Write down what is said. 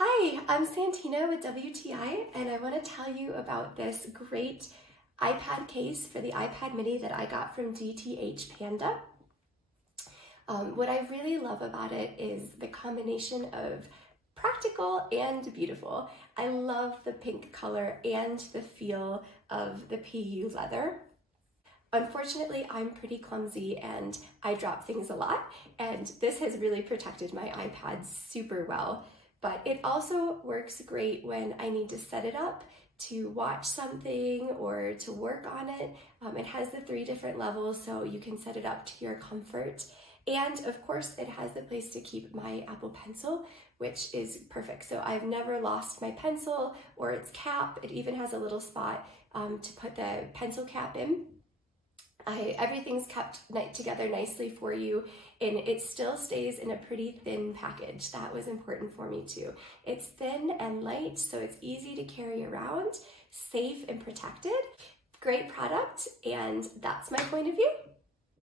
Hi, I'm Santina with WTI, and I want to tell you about this great iPad case for the iPad mini that I got from DTH-PANDA. What I really love about it is the combination of practical and beautiful. I love the pink color and the feel of the PU leather. Unfortunately, I'm pretty clumsy and I drop things a lot, and this has really protected my iPad super well. But it also works great when I need to set it up to watch something or to work on it. It has the 3 different levels, so you can set it up to your comfort. And of course, it has the place to keep my Apple Pencil, which is perfect. So I've never lost my pencil or its cap. It even has a little spot to put the pencil cap in. Everything's kept together nicely for you, and it still stays in a pretty thin package. That was important for me too. It's thin and light, so it's easy to carry around, safe and protected. Great product, and that's my point of view.